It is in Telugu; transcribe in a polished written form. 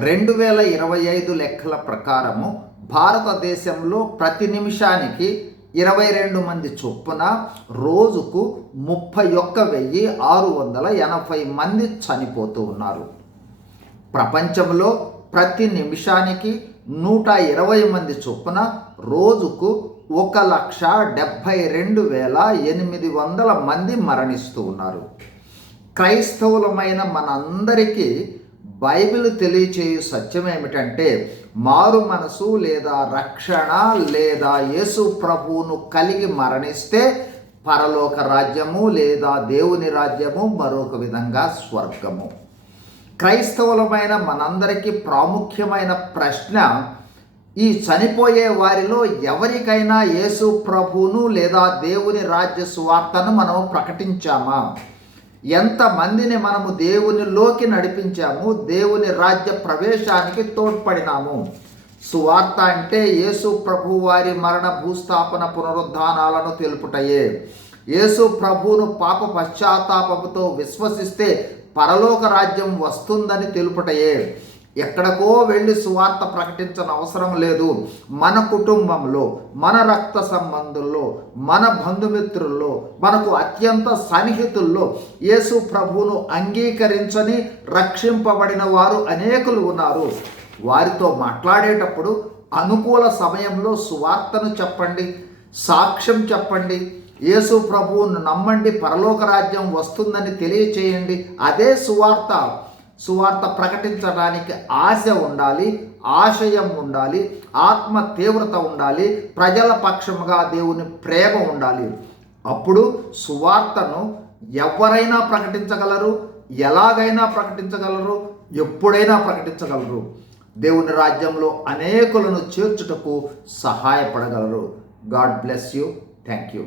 2025 లెక్కల ప్రకారము భారతదేశంలో ప్రతి నిమిషానికి 22 మంది చొప్పున రోజుకు 31,680 మంది చనిపోతూ ఉన్నారు. ప్రపంచంలో ప్రతి నిమిషానికి 120 మంది చొప్పున రోజుకు 1,72,800 మంది మరణిస్తూ ఉన్నారు. క్రైస్తవులమైన మనందరికీ బైబిల్ తెలియచేయు సత్యం ఏమిటంటే, మారు మనసు లేదా రక్షణ లేదా యేసు ప్రభువును కలిగి మరణిస్తే పరలోక రాజ్యము లేదా దేవుని రాజ్యము, మరొక విధంగా స్వర్గము. క్రైస్తవులమైన మనందరికీ ప్రాముఖ్యమైన ప్రశ్న, ఈ చనిపోయే వారిలో ఎవరికైనా యేసు ప్రభువును లేదా దేవుని రాజ్య సువార్తను మనం ప్రకటించామా? ఎంతమందిని మనము దేవునిలోకి నడిపించాము, దేవుని రాజ్య ప్రవేశానికి తోడ్పడినాము? సువార్త అంటే యేసు ప్రభు వారి మరణ, భూస్థాపన, పునరుద్ధానాలను తెలుపుటయే. యేసు ప్రభువును పాప పశ్చాత్తాపముతో విశ్వసిస్తే పరలోక రాజ్యం వస్తుందని తెలుపుటయే. ఎక్కడికో వెళ్ళి సువార్త ప్రకటించని అవసరం లేదు. మన కుటుంబంలో, మన రక్త సంబంధుల్లో, మన బంధుమిత్రుల్లో, మనకు అత్యంత సన్నిహితుల్లో యేసు ప్రభువును అంగీకరించని రక్షింపబడిన వారు అనేకులు ఉన్నారు. వారితో మాట్లాడేటప్పుడు అనుకూల సమయంలో సువార్తను చెప్పండి, సాక్ష్యం చెప్పండి, యేసు ప్రభువును నమ్మండి, పరలోక రాజ్యం వస్తుందని తెలియచేయండి. అదే సువార్త. సువార్త ప్రకటించడానికి ఆశ ఉండాలి, ఆశయం ఉండాలి, ఆత్మ తీవ్రత ఉండాలి, ప్రజల పక్షముగా దేవుని ప్రేమ ఉండాలి. అప్పుడు సువార్తను ఎవరైనా ప్రకటించగలరు, ఎలాగైనా ప్రకటించగలరు, ఎప్పుడైనా ప్రకటించగలరు. దేవుని రాజ్యంలో అనేకులను చేర్చుటకు సహాయపడగలరు. God bless you. Thank you.